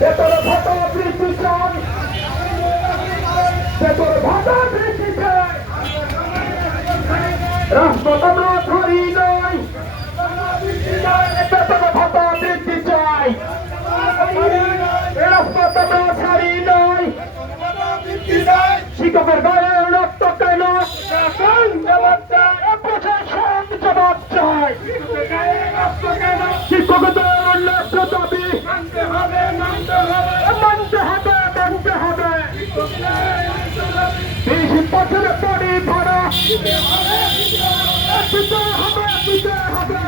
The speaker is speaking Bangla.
বেতন ভাতা বৃদ্ধি চাই, বেতন ভাতা বৃদ্ধি চাই, রাজপথ আমরা ধরি নয়, বেতন ভাতা বৃদ্ধি চাই, রাজপথ আমরা ছাড়ি নয়, শিক্ষকের গায়ে রক্ত কেন জবাব চাই, প্রশাসন জবাব চাই, শিক্ষকদের ন্যায্য দাবি মানতে হবে মানতে হবে 20 বছরের পরে ভাড়া দিতে হবে